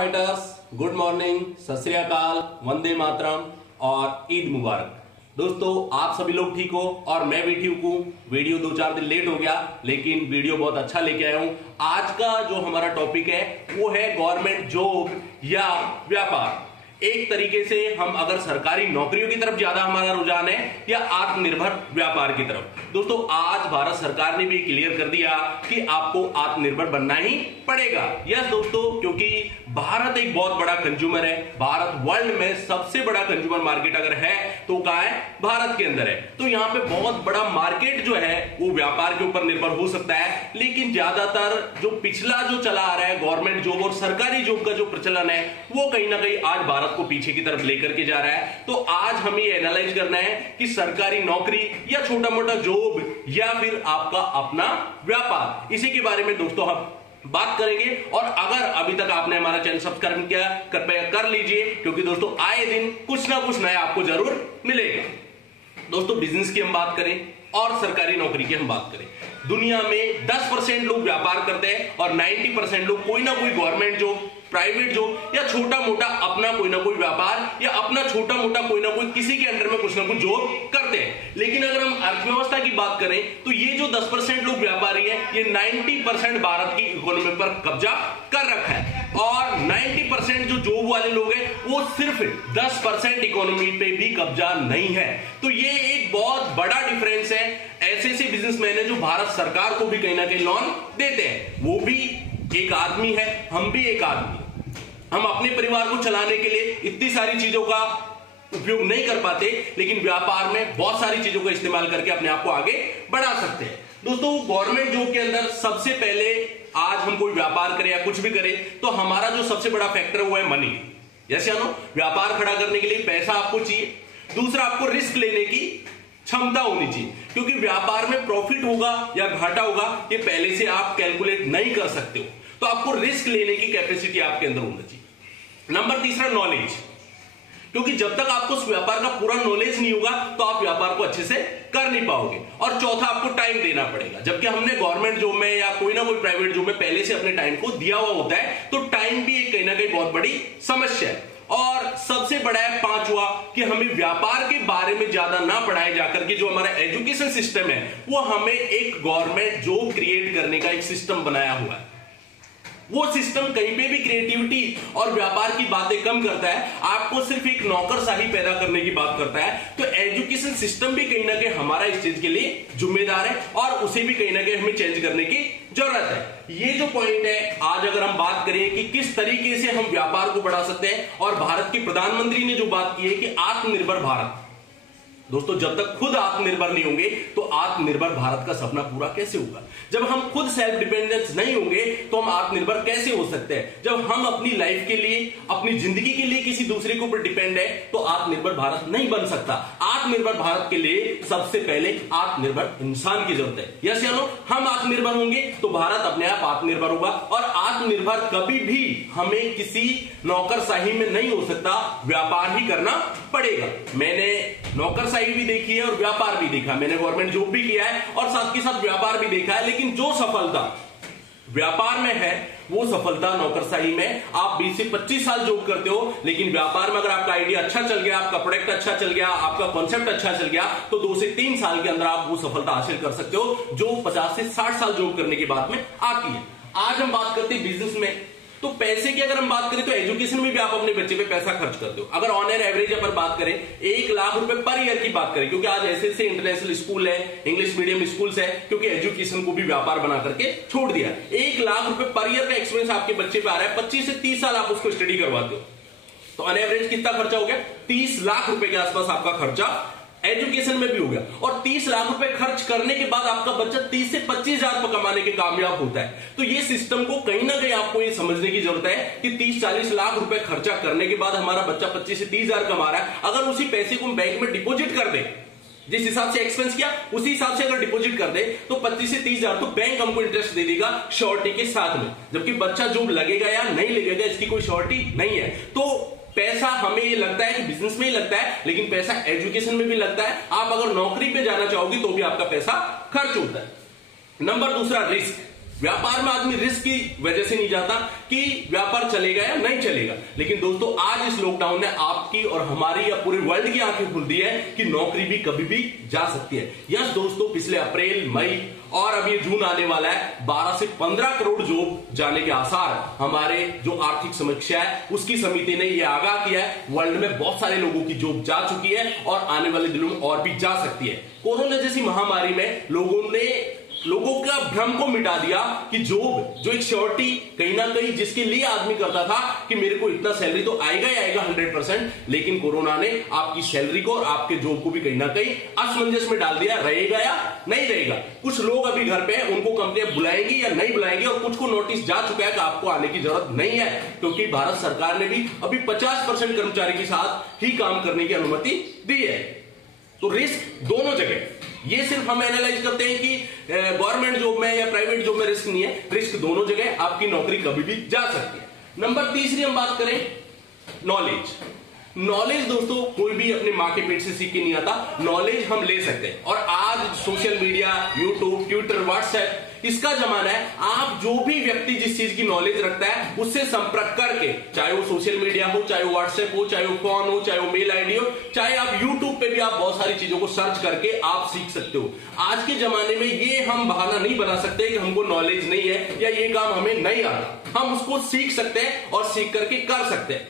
Fighters, good morning, सत श्री अकाल, वंदे मातरम और ईद मुबारक। दोस्तों आप सभी लोग ठीक हो और मैं भी ठीक हूं। वीडियो 2-4 दिन लेट हो गया लेकिन वीडियो बहुत अच्छा लेके आया हूं। आज का जो हमारा टॉपिक है वो है गवर्नमेंट जॉब या व्यापार। एक तरीके से हम अगर सरकारी नौकरियों की तरफ ज्यादा हमारा रुझान है या आत्मनिर्भर व्यापार की तरफ। दोस्तों आज भारत सरकार ने भी क्लियर कर दिया कि आपको आत्मनिर्भर बनना ही पड़ेगा। यस दोस्तों, क्योंकि भारत एक बहुत बड़ा कंज्यूमर है। भारत वर्ल्ड में सबसे बड़ा कंज्यूमर मार्केट अगर है तो कहां है? भारत के अंदर है। तो यहां पे बहुत बड़ा मार्केट जो है वो व्यापार के ऊपर निर्भर हो सकता है। लेकिन ज्यादातर जो पिछला जो चला आ रहा है गवर्नमेंट जॉब और सरकारी जॉब का जो प्रचलन है वो कहीं ना कहीं आज भारत को पीछे की तरफ लेकर के जा रहा है। तो आज हमें एनालाइज करना है कि सरकारी नौकरी या छोटा मोटा जॉब या फिर आपका अपना व्यापार, इसी के बारे में दोस्तों हम बात करेंगे। और अगर अभी तक आपने हमारा चैनल सब्सक्राइब किया कृपया कर लीजिए, क्योंकि दोस्तों आए दिन कुछ ना कुछ नया आपको जरूर मिलेगा। दोस्तों बिजनेस की हम बात करें और सरकारी नौकरी की हम बात करें, दुनिया में 10% लोग व्यापार करते हैं और 90% लोग कोई ना कोई गवर्नमेंट जॉब, प्राइवेट जॉब या छोटा मोटा अपना कोई ना कोई व्यापार या अपना छोटा मोटा कोई ना कोई किसी के अंडर में कुछ ना कुछ जॉब करते हैं। लेकिन अगर हम अर्थव्यवस्था की बात करें तो ये जो 10% लोग व्यापारी हैं ये 90% भारत की इकोनॉमी पर कब्जा कर रखा है और 90% जो जॉब वाले लोग हैं वो सिर्फ 10% इकोनॉमी पे भी कब्जा नहीं है। तो ये एक बहुत बड़ा डिफरेंस है। ऐसे बिजनेसमैन है जो भारत सरकार को भी कहीं ना कहीं लोन देते हैं। वो भी एक आदमी है, हम भी एक आदमी। हम अपने परिवार को चलाने के लिए इतनी सारी चीजों का उपयोग नहीं कर पाते, लेकिन व्यापार में बहुत सारी चीजों का इस्तेमाल करके अपने आप को आगे बढ़ा सकते हैं। दोस्तों गवर्नमेंट जॉब के अंदर सबसे पहले आज हम कोई व्यापार करें या कुछ भी करें तो हमारा जो सबसे बड़ा फैक्टर है वो है मनी। जैसे हम व्यापार खड़ा करने के लिए पैसा आपको चाहिए। दूसरा, आपको रिस्क लेने की क्षमता होनी चाहिए, क्योंकि व्यापार में प्रॉफिट होगा या घाटा होगा ये पहले से आप कैलकुलेट नहीं कर सकते हो। तो आपको रिस्क लेने की कैपेसिटी आपके अंदर होनी चाहिए। नंबर तीसरा, नॉलेज, क्योंकि जब तक आपको उस व्यापार का पूरा नॉलेज नहीं होगा तो आप व्यापार को अच्छे से कर नहीं पाओगे। और चौथा, आपको टाइम देना पड़ेगा। जबकि हमने गवर्नमेंट जॉब में या कोई ना कोई प्राइवेट जॉब में पहले से अपने टाइम को दिया हुआ होता है, तो टाइम भी एक कहीं ना कहीं बहुत बड़ी समस्या है। और सबसे बड़ा है पांचवा कि हमें व्यापार के बारे में ज्यादा ना पढ़ाए जाकर के जो हमारा एजुकेशन सिस्टम है वो हमें एक गवर्नमेंट जॉब क्रिएट करने का एक सिस्टम बनाया हुआ है। वो सिस्टम कहीं पे भी क्रिएटिविटी और व्यापार की बातें कम करता है, आपको सिर्फ एक नौकरशाही पैदा करने की बात करता है। तो एजुकेशन सिस्टम भी कहीं ना कहीं हमारा इस चीज के लिए जिम्मेदार है और उसे भी कहीं ना कहीं हमें चेंज करने की जरूरत है। ये जो पॉइंट है आज अगर हम बात करें कि किस तरीके से हम व्यापार को बढ़ा सकते हैं, और भारत के प्रधानमंत्री ने जो बात की है कि आत्मनिर्भर भारत। दोस्तों जब तक खुद आत्मनिर्भर नहीं होंगे तो आत्मनिर्भर भारत का सपना पूरा कैसे होगा? जब हम खुद सेल्फ डिपेंडेंस नहीं होंगे तो हम आत्मनिर्भर कैसे हो सकते हैं? जब हम अपनी लाइफ के लिए, अपनी जिंदगी के लिए किसी दूसरे के ऊपर डिपेंड है तो आत्मनिर्भर भारत नहीं बन सकता। आत्मनिर्भर भारत के लिए सबसे पहले आत्मनिर्भर इंसान की जरूरत है। यस या नो? हम आत्मनिर्भर होंगे तो भारत अपने आप आत्मनिर्भर होगा। और आत्मनिर्भर कभी भी हमें किसी नौकरशाही में नहीं हो सकता, व्यापार ही करना पड़ेगा। मैंने नौकरशाही भी देखी है और व्यापार भी देखा। मैंने गवर्नमेंट जॉब भी किया है और साथ के साथ व्यापार भी देखा है। लेकिन जो सफलता व्यापार में है वो सफलता नौकरशाही में आप 20 से 25 साल जॉब करते हो, लेकिन व्यापार में अगर आपका आइडिया अच्छा चल गया, आपका प्रोडक्ट अच्छा चल गया, आपका कॉन्सेप्ट अच्छा चल गया तो 2 से 3 साल के अंदर आप वो सफलता हासिल कर सकते हो जो 50 से 60 साल जॉब करने के बाद में आती है। आज हम बात करते हैं बिजनेस में। तो पैसे की अगर हम बात करें तो एजुकेशन में भी आप अपने बच्चे पे पैसा खर्च करते हो। अगर ऑन एन एवरेज अगर बात करें 1 लाख रुपए पर ईयर की बात करें, क्योंकि आज ऐसे इंटरनेशनल स्कूल है, इंग्लिश मीडियम स्कूल्स है, क्योंकि एजुकेशन को भी व्यापार बना करके छोड़ दिया। 1 लाख रुपए पर ईयर का एक्सपेंस आपके बच्चे पे आ रहा है। 25 से 30 साल आप उसको स्टडी करवाते हो तो ऑन एवरेज कितना खर्चा हो गया? 30 लाख रुपए के आसपास आपका खर्चा एजुकेशन में भी हो गया। और 30 लाख रुपए खर्च करने के बाद आपका बच्चा 30 से 25 हजार कमाने के कामयाब होता है। तो ये सिस्टम को कहीं ना कहीं आपको ये समझने की जरूरत है कि 30-40 लाख रुपए खर्चा करने के बाद हमारा बच्चा 25 से 30 हजार कमा रहा है। अगर उसी पैसे को हम बैंक में डिपॉजिट कर दे, जिस हिसाब से एक्सपेंस किया उसी हिसाब से अगर डिपॉजिट कर दे तो 25 से 30 हजार तो बैंक हमको इंटरेस्ट दे देगा श्योरिटी के साथ में। जबकि बच्चा जॉब लगेगा या नहीं लगेगा इसकी कोई श्योरिटी नहीं है। तो पैसा हमें ये लगता है कि बिजनेस में ही लगता है, लेकिन पैसा एजुकेशन में भी लगता है। आप अगर नौकरी पे जाना चाहोगे तो भी आपका पैसा खर्च होता है। नंबर दूसरा, रिस्क। व्यापार में आदमी रिस्क की वजह से नहीं जाता कि व्यापार चलेगा या नहीं चलेगा। लेकिन दोस्तों आज इस लॉकडाउन ने आपकी और हमारी या पूरे वर्ल्ड की आंखें खुल दी है कि नौकरी भी कभी भी जा सकती है। यस दोस्तों, पिछले अप्रैल, मई और अब ये जून आने वाला है, 12 से 15 करोड़ जॉब जाने के आसार हमारे जो आर्थिक समीक्षा है उसकी समिति ने यह आगाह किया है। वर्ल्ड में बहुत सारे लोगों की जॉब जा चुकी है और आने वाले दिनों में और भी जा सकती है। कोरोना जैसी महामारी में लोगों का भ्रम को मिटा दिया कि जॉब जो एक श्योरिटी कहीं ना कहीं जिसके लिए आदमी करता था कि मेरे को इतना सैलरी तो आएगा ही आएगा 100%, लेकिन कोरोना ने आपकी सैलरी को और आपके जॉब को भी कहीं ना कहीं असमंजस में डाल दिया। रहेगा या नहीं रहेगा। कुछ लोग अभी घर पे हैं, उनको कंपनियां बुलाएंगी या नहीं बुलाएंगी, और कुछ को नोटिस जा चुका है कि आपको आने की जरूरत नहीं है, क्योंकि भारत सरकार ने भी अभी 50% कर्मचारी के साथ ही काम करने की अनुमति दी है। तो रिस्क दोनों जगह, ये सिर्फ हम एनालाइज करते हैं कि गवर्नमेंट जॉब में या प्राइवेट जॉब में रिस्क नहीं है, रिस्क दोनों जगह, आपकी नौकरी कभी भी जा सकती है। नंबर तीसरी हम बात करें नॉलेज दोस्तों कोई भी अपने मां के पेट से सीख के नहीं आता। नॉलेज हम ले सकते हैं, और आज social media, YouTube, Twitter, WhatsApp इसका जमाना है। आप जो भी व्यक्ति जिस चीज की नॉलेज रखता है उससे संपर्क करके, चाहे वो सोशल मीडिया हो, चाहे वो व्हाट्सएप हो, चाहे वो फोन हो, चाहे वो मेल आईडी हो, चाहे आप यूट्यूब पे भी आप बहुत सारी चीजों को सर्च करके आप सीख सकते हो। आज के जमाने में ये हम बहाना नहीं बना सकते कि हमको नॉलेज नहीं है या ये काम हमें नहीं आता। हम उसको सीख सकते हैं और सीख करके कर सकते हैं।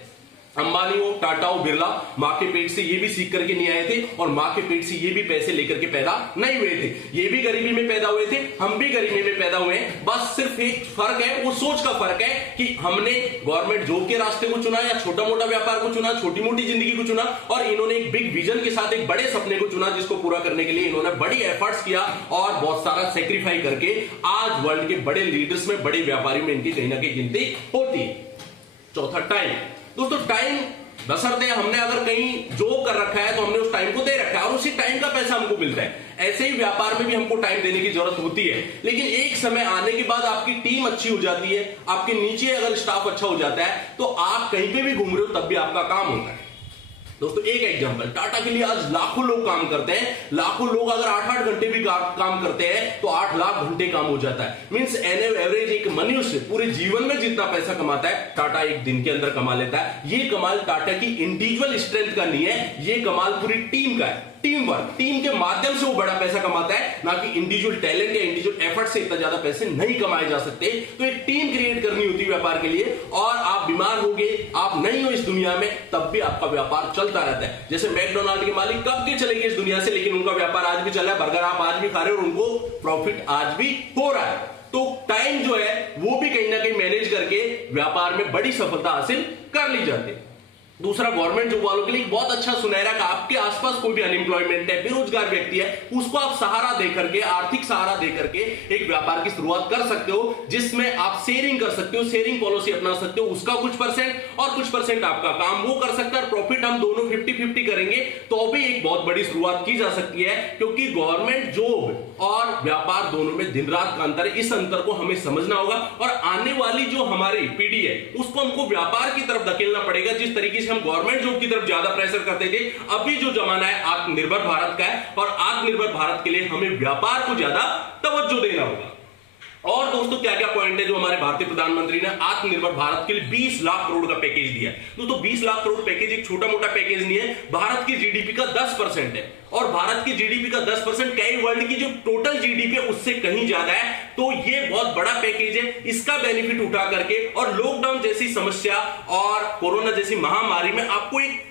अंबानी हो, टाटा हो, बिरला मां के पेट से ये भी सीख करके नहीं आए थे, और मां के पेट से ये भी पैसे लेकर के पैदा नहीं हुए थे। ये भी गरीबी में पैदा हुए थे, हम भी गरीबी में पैदा हुए हैं। बस सिर्फ एक फर्क है, वो सोच का फर्क है कि हमने गवर्नमेंट जॉब के रास्ते को चुना या छोटा मोटा व्यापार को चुना, छोटी मोटी जिंदगी को चुना, और इन्होंने एक बिग विजन के साथ एक बड़े सपने को चुना जिसको पूरा करने के लिए इन्होंने बड़ी एफर्ट्स किया और बहुत सारा सेक्रीफाई करके आज वर्ल्ड के बड़े लीडर्स में, बड़े व्यापारी में इनकी कहीं ना कहीं गिनती होती है। चौथा, टाइम। दोस्तों टाइम बशर्ते हमने अगर कहीं जो कर रखा है तो हमने उस टाइम को दे रखा है और उसी टाइम का पैसा हमको मिलता है। ऐसे ही व्यापार में भी हमको टाइम देने की जरूरत होती है, लेकिन एक समय आने के बाद आपकी टीम अच्छी हो जाती है, आपके नीचे अगर स्टाफ अच्छा हो जाता है तो आप कहीं पे भी घूम रहे हो तब भी आपका काम होता है। दोस्तों एक एग्जांपल, टाटा के लिए आज लाखों लोग काम करते हैं। लाखों लोग अगर 8-8 घंटे भी काम करते हैं तो 8 लाख घंटे काम हो जाता है। मींस एवरेज एक मनुष्य पूरे जीवन में जितना पैसा कमाता है टाटा एक दिन के अंदर कमा लेता है। ये कमाल टाटा की इंडिविजुअल स्ट्रेंथ का नहीं है, ये कमाल पूरी टीम का है। टीम वर्क, टीम के माध्यम से वो बड़ा पैसा कमाता है, ना कि इंडिविजुअल टैलेंट या इंडिविजुअल एफर्ट से इतना ज्यादा पैसे नहीं कमाए जा सकते। तो एक टीम क्रिएट करनी होती है व्यापार के लिए, और आप बीमार हो गए, आप नहीं हो इस दुनिया में, तब भी आपका व्यापार चलता रहता है। जैसे मैकडोनाल्ड के मालिक कब के चले गए इस दुनिया से, लेकिन उनका व्यापार आज भी चल रहा है, बर्गर आप आज भी खा रहे हो और उनको प्रॉफिट आज भी हो रहा है। तो टाइम जो है वो भी कहीं ना कहीं मैनेज करके व्यापार में बड़ी सफलता हासिल कर ली जाती है। दूसरा, गवर्नमेंट जॉब वालों के लिए बहुत अच्छा सुनहरा का, आपके आसपास कोई भी अनएम्प्लॉयमेंट है, बेरोजगार व्यक्ति है, उसको आप सहारा देकर के, आर्थिक सहारा देकर के एक व्यापार की शुरुआत कर सकते हो, जिसमें आप शेयरिंग कर सकते हो, शेयरिंग पॉलिसी अपना सकते हो। उसका कुछ परसेंट और कुछ परसेंट आपका काम वो कर सकता है, प्रॉफिट हम दोनों 50-50 करेंगे तो भी एक बहुत बड़ी शुरुआत की जा सकती है। क्योंकि गवर्नमेंट जॉब और व्यापार दोनों में दिन रात का अंतर है। इस अंतर को हमें समझना होगा, और आने वाली जो हमारी पीढ़ी है उसको हमको व्यापार की तरफ धकेलना पड़ेगा। जिस तरीके से हम गवर्नमेंट जॉब की तरफ ज्यादा प्रेशर करते थे, अभी जो जमाना है आत्मनिर्भर भारत का है, और आत्मनिर्भर भारत के लिए हमें व्यापार को ज्यादा तवज्जो देना होगा। और दोस्तों क्या क्या पॉइंट है जो हमारे भारतीय प्रधानमंत्री ने आत्मनिर्भर भारत के लिए 20 लाख करोड़ का पैकेज दिया है। दोस्तों 20 लाख करोड़ पैकेज एक छोटा मोटा पैकेज नहीं है, भारत की जीडीपी का 10% है, और भारत की जीडीपी का 10% कई वर्ल्ड की जो टोटल जीडीपी है उससे कहीं ज्यादा है। तो ये बहुत बड़ा पैकेज है, इसका बेनिफिट उठा करके, और लॉकडाउन जैसी समस्या और कोरोना जैसी महामारी में आपको एक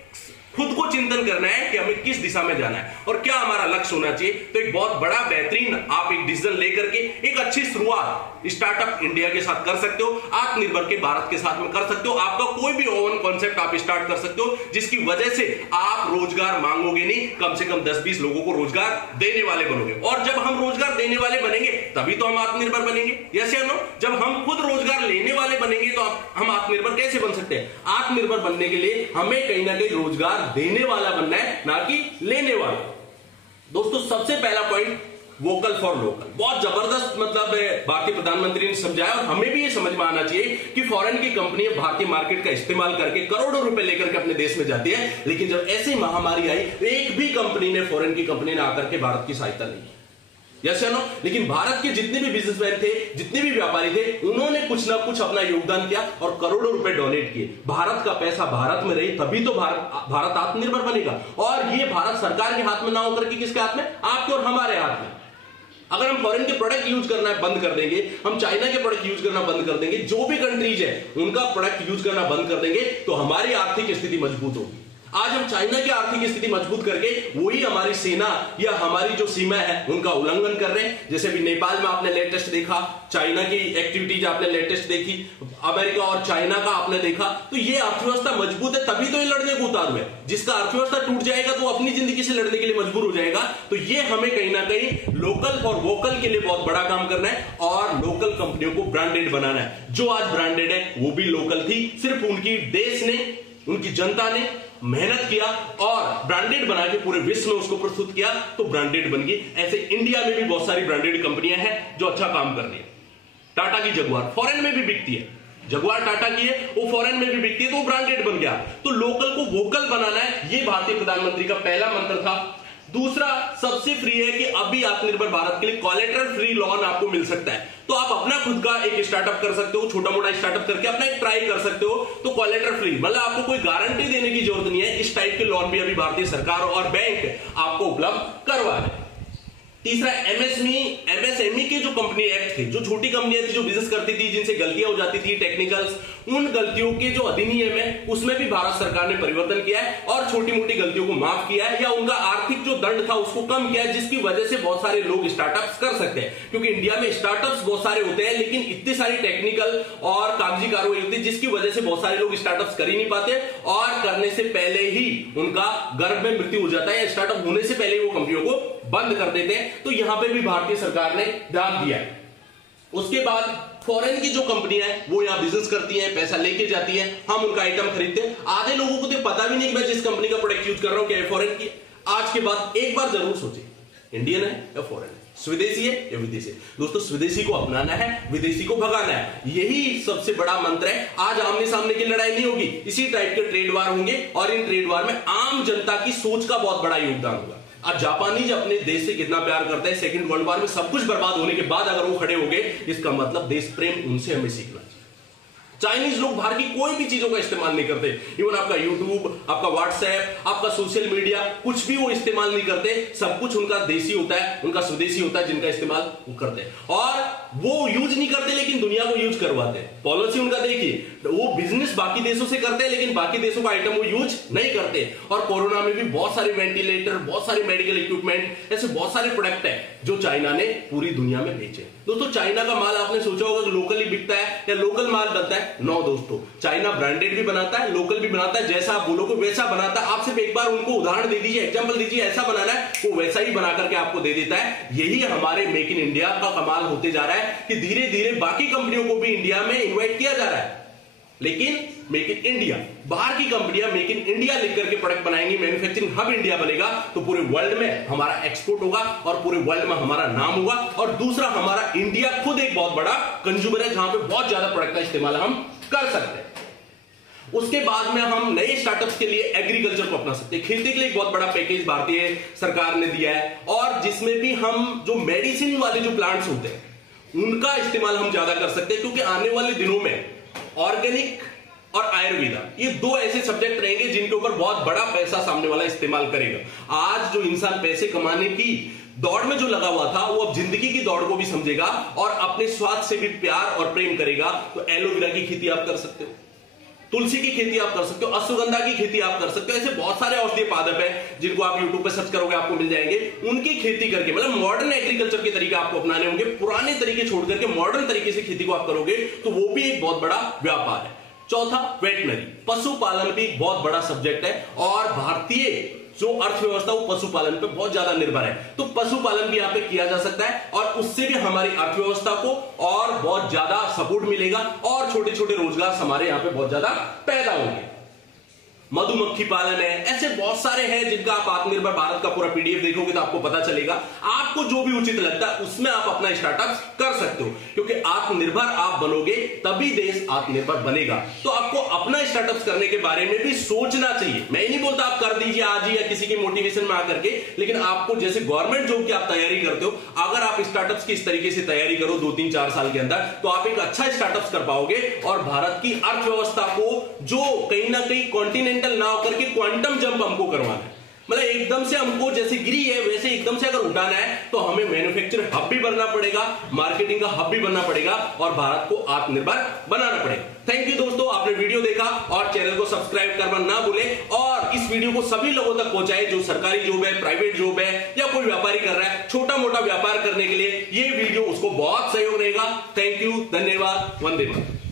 खुद को चिंतन करना है कि हमें किस दिशा में जाना है और क्या हमारा लक्ष्य होना चाहिए। तो एक बहुत बड़ा बेहतरीन आप एक डिसीजन लेकर के एक अच्छी शुरुआत स्टार्टअप इंडिया के साथ कर सकते हो, आत्मनिर्भर के भारत के साथ में कर सकते हो। आपका कोई भी ओवन कॉन्सेप्ट आप स्टार्ट कर सकते हो, जिसकी वजह से आप रोजगार मांगोगे नहीं, कम से कम 10-20 लोगों को रोजगार देने वाले बनोगे। और जब हम रोजगार देने वाले बनेंगे तभी तो हम आत्मनिर्भर बनेंगे। यस या नो? जब हम खुद रोजगार लेने वाले बनेंगे तो हम आत्मनिर्भर कैसे बन सकते हैं? आत्मनिर्भर बनने के लिए हमें कहीं ना कहीं रोजगार देने वाला बनना है, ना कि लेने वाला। दोस्तों सबसे पहला पॉइंट, वोकल फॉर लोकल। बहुत जबरदस्त मतलब भारतीय प्रधानमंत्री ने समझाया, और हमें भी ये समझ में आना चाहिए कि फॉरेन की कंपनियां भारतीय मार्केट का इस्तेमाल करके करोड़ों रुपए लेकर के अपने देश में जाती है, लेकिन जब ऐसी महामारी आई एक भी कंपनी ने, फॉरेन की कंपनी ने आकर के भारत की सहायता नहीं की। यस या नो? लेकिन भारत के जितने भी बिजनेसमैन थे, जितने भी व्यापारी थे, उन्होंने कुछ ना कुछ अपना योगदान किया और करोड़ों रुपए डोनेट किए। भारत का पैसा भारत में रहे, तभी तो भारत आत्मनिर्भर बनेगा। और ये भारत सरकार के हाथ में ना होकर के किसके हाथ में? आपके और हमारे हाथ में। अगर हम फॉरेन के प्रोडक्ट यूज करना बंद कर देंगे, हम चाइना के प्रोडक्ट यूज करना बंद कर देंगे, जो भी कंट्रीज है उनका प्रोडक्ट यूज करना बंद कर देंगे, तो हमारी आर्थिक स्थिति मजबूत होगी। आज हम चाइना की आर्थिक स्थिति मजबूत करके वही हमारी सेना या हमारी जो सीमा है उनका उल्लंघन कर रहे हैं। जैसे भी नेपाल में आपने लेटेस्ट देखा, चाइना की एक्टिविटीज आपने लेटेस्ट देखी, अमेरिका और चाइना का आपने देखा, तो ये अर्थव्यवस्था मजबूत है तभी तो ये लड़ने को उतारू है। जिसका अर्थव्यवस्था टूट जाएगा तो अपनी जिंदगी से लड़ने के लिए मजबूर हो जाएगा। तो ये हमें कहीं ना कहीं लोकल और वोकल के लिए बहुत बड़ा काम करना है और लोकल कंपनियों को ब्रांडेड बनाना है। जो आज ब्रांडेड है वो भी लोकल थी, सिर्फ उनकी देश ने, उनकी जनता ने मेहनत किया और ब्रांडेड बना के पूरे विश्व में उसको प्रस्तुत किया तो ब्रांडेड बन गई। ऐसे इंडिया में भी बहुत सारी ब्रांडेड कंपनियां हैं जो अच्छा काम कर रही है। टाटा की जगुआर फॉरेन में भी बिकती है, जगुआर टाटा की है, वो फॉरेन में भी बिकती है, तो वो ब्रांडेड बन गया। तो लोकल को वोकल बनाना है, ये भारतीय प्रधानमंत्री का पहला मंत्र था। दूसरा सबसे फ्री है कि अभी आत्मनिर्भर भारत के लिए कोलैटरल फ्री लोन आपको मिल सकता है। तो आप अपना खुद का एक स्टार्टअप कर सकते हो, छोटा मोटा स्टार्टअप करके अपना एक ट्राई कर सकते हो। तो कोलैटरल फ्री मतलब आपको कोई गारंटी देने की जरूरत नहीं है। इस टाइप के लोन भी अभी भारतीय सरकार और बैंक आपको उपलब्ध करवा रहे हैं। तीसरा एमएसएमई के जो कंपनी एक्ट थे, जो छोटी कंपनियां थी जो बिजनेस करती थी, जिनसे गलतियां हो जाती थी टेक्निकल्स, उन गलतियों के जो अधिनियम है उसमें भी भारत सरकार ने परिवर्तन किया है और छोटी मोटी गलतियों को माफ किया है या उनका आर्थिक जो दंड था उसको कम किया है, जिसकी वजह से बहुत सारे लोग स्टार्टअप्स कर सकते हैं। क्योंकि इंडिया में स्टार्टअप्स बहुत सारे होते हैं लेकिन इतनी सारी टेक्निकल और कागजी कार्रवाई होती है जिसकी वजह से बहुत सारे लोग स्टार्टअप्स कर ही नहीं पाते और करने से पहले ही उनका गर्भ में मृत्यु हो जाता है या स्टार्टअप होने से पहले वो कंपनियों को बंद कर देते हैं। तो यहां पे भी भारतीय सरकार ने ध्यान दिया है। उसके बाद फॉरेन की जो कंपनियां हैं वो यहां बिजनेस करती हैं, पैसा लेके जाती हैं, हम उनका आइटम खरीदते हैं। आधे लोगों को तो पता भी नहीं कि मैं जिस कंपनी का प्रोडक्ट यूज कर रहा हूं क्या फॉरेन की। आज के बाद एक बार जरूर सोचिए, इंडियन है या फॉरेन है, स्वदेशी है या विदेशी। दोस्तों स्वदेशी को अपनाना है, विदेशी को भगाना है, यही सबसे बड़ा मंत्र है। आज आमने सामने की लड़ाई नहीं होगी, इसी टाइप के ट्रेड वार होंगे और इन ट्रेड वार में आम जनता की सोच का बहुत बड़ा योगदान होगा। आज जापानीज अपने देश से कितना प्यार करते हैं, सेकंड वर्ल्ड वॉर में सब कुछ बर्बाद होने के बाद अगर वो खड़े हो गए, इसका मतलब देश प्रेम उनसे हमें सीखना चाहिए। चाइनीज लोग बाहर की कोई भी चीजों का इस्तेमाल नहीं करते, इवन आपका यूट्यूब, आपका व्हाट्सएप, आपका सोशल मीडिया, कुछ भी वो इस्तेमाल नहीं करते। सब कुछ उनका देसी होता है, उनका स्वदेशी होता है, जिनका इस्तेमाल वो करते हैं और वो यूज नहीं करते लेकिन दुनिया को यूज करवाते हैं। पॉलिसी उनका देखिए, वो बिजनेस बाकी देशों से करते हैं लेकिन बाकी देशों का आइटम वो यूज नहीं करते। और कोरोना में भी बहुत सारे वेंटिलेटर, बहुत सारे मेडिकल इक्विपमेंट, ऐसे बहुत सारे प्रोडक्ट है जो चाइना ने पूरी दुनिया में बेचे। दोस्तों चाइना का माल आपने सोचा होगा कि लोकली बिकता है या लोकल माल बनता है। नो दोस्तों, चाइना ब्रांडेड भी बनाता है, लोकल भी बनाता है, जैसा आप बोलोगे वैसा बनाता है। आप सिर्फ एक बार उनको उदाहरण दे दीजिए, एग्जांपल दीजिए, ऐसा बनाना है वो वैसा ही बना करके आपको दे देता है। यही हमारे मेक इन इंडिया का कमाल होते जा रहा है कि धीरे धीरे बाकी कंपनियों को भी इंडिया में इन्वाइट किया जा रहा है। लेकिन मेक इन इंडिया, बाहर की कंपनियां मेक इन इंडिया लिख करके प्रोडक्ट बनाएंगी, मैन्युफैक्चरिंग हब इंडिया बनेगा, तो पूरे वर्ल्ड में हमारा एक्सपोर्ट होगा और पूरे वर्ल्ड में हमारा नाम होगा। और दूसरा, हमारा इंडिया खुद एक बहुत बड़ा कंज्यूमर है जहां पे बहुत ज्यादा प्रोडक्ट का इस्तेमाल हम कर सकते हैं। उसके बाद में हम नए स्टार्टअप्स के लिए एग्रीकल्चर को अपना सकते हैं। खेती के लिए एक बहुत बड़ा पैकेज भारतीय सरकार ने दिया है और जिसमें भी हम जो मेडिसिन वाले जो प्लांट्स होते हैं उनका इस्तेमाल हम ज्यादा कर सकते हैं, क्योंकि आने वाले दिनों में ऑर्गेनिक और आयुर्वेदा ये दो ऐसे सब्जेक्ट रहेंगे जिनके ऊपर बहुत बड़ा पैसा सामने वाला इस्तेमाल करेगा। आज जो इंसान पैसे कमाने की दौड़ में जो लगा हुआ था वो अब जिंदगी की दौड़ को भी समझेगा और अपने स्वास्थ्य से भी प्यार और प्रेम करेगा। तो एलोवेरा की खेती आप कर सकते हो, तुलसी की खेती आप कर सकते हो, अश्वगंधा की खेती आप कर सकते हो। ऐसे बहुत सारे औषधीय पादप है जिनको आप यूट्यूब पे सर्च करोगे आपको मिल जाएंगे। उनकी खेती करके, मतलब मॉडर्न एग्रीकल्चर के तरीके आपको अपनाने होंगे, पुराने तरीके छोड़ करके मॉडर्न तरीके से खेती को आप करोगे तो वो भी एक बहुत बड़ा व्यापार है। चौथा, वेटनरी, पशुपालन भी एक बहुत बड़ा सब्जेक्ट है और भारतीय जो अर्थव्यवस्था वो पशुपालन पे बहुत ज्यादा निर्भर है। तो पशुपालन भी यहां पे किया जा सकता है और उससे भी हमारी अर्थव्यवस्था को और बहुत ज्यादा सपोर्ट मिलेगा और छोटे छोटे रोजगार हमारे यहां पे बहुत ज्यादा पैदा होंगे। मधुमक्खी पालन है, ऐसे बहुत सारे हैं जिनका आप आत्मनिर्भर भारत का पूरा पीडीएफ देखोगे तो आपको पता चलेगा। आपको जो भी उचित लगता है उसमें आप अपना स्टार्टअप कर सकते हो, क्योंकि आत्मनिर्भर आप बनोगे तभी देश आत्मनिर्भर बनेगा। तो आपको अपना स्टार्टअप करने के बारे में भी सोचना चाहिए। मैं नहीं बोलता आप कर दीजिए आज ही या किसी की मोटिवेशन में आकर के, लेकिन आपको जैसे गवर्नमेंट जॉब की आप तैयारी करते हो, अगर आप स्टार्टअप्स की इस तरीके से तैयारी करो 2-3-4 साल के अंदर, तो आप एक अच्छा स्टार्टअप कर पाओगे और भारत की अर्थव्यवस्था को, जो कहीं ना कहीं कॉन्टिनेंटल ना होकर के क्वांटम जंप हमको करवाना है, मतलब एकदम से हमको जैसे गिरी है वैसे एकदम से अगर उठाना है, तो हमें मैन्युफैक्चर हब भी बनना पड़ेगा, मार्केटिंग का हब भी बनना पड़ेगा और भारत को आत्मनिर्भर बनाना पड़ेगा। थैंक यू दोस्तों, आपने वीडियो देखा और चैनल को सब्सक्राइब करना ना भूलें और इस वीडियो को सभी लोगों तक पहुंचाए जो सरकारी जॉब है, प्राइवेट जॉब है या कोई व्यापारी कर रहा है, छोटा मोटा व्यापार करने के लिए ये वीडियो उसको बहुत सहयोग रहेगा। थैंक यू, धन्यवाद, वंदे मातरम।